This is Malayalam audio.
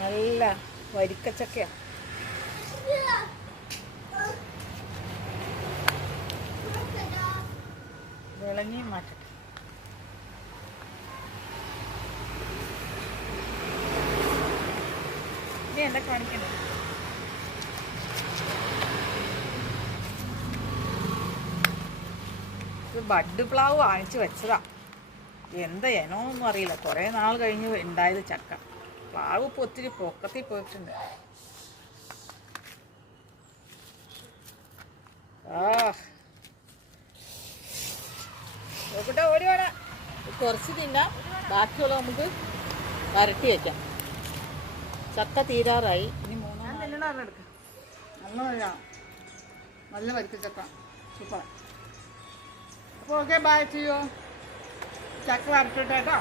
നല്ല വരിക്കച്ചക്കയാണ്. വിളഞ്ഞിയും മാറ്റട്ടെ. ഇനി എന്താ കാണിക്കണേ? ഇത് ബഡ് പ്ലാവ് വാങ്ങിച്ച് വെച്ചതാ. എന്താ ഇനമൊന്നും അറിയില്ല. കുറേ നാൾ കഴിഞ്ഞ് ഉണ്ടായത് ചക്ക. പ്ലാവ് ഇപ്പോൾ ഒത്തിരി പൊക്കത്തിൽ പോയിട്ടുണ്ട്. നോക്കട്ടെ, ഓടി വേണ. കുറച്ച് തിന്നാം, ബാക്കിയുള്ള നമുക്ക് വരട്ടി വയ്ക്കാം. ചക്ക തീരാറായി. ഇനി മൂന്നാം എടുക്കാം. നല്ല വരിക്ക ചക്ക, സൂപ്പർ. അപ്പോൾ ഓക്കെ, ബൈ ചെയ്യോ. ചക്ക വരട്ടിട്ട് കേട്ടോ.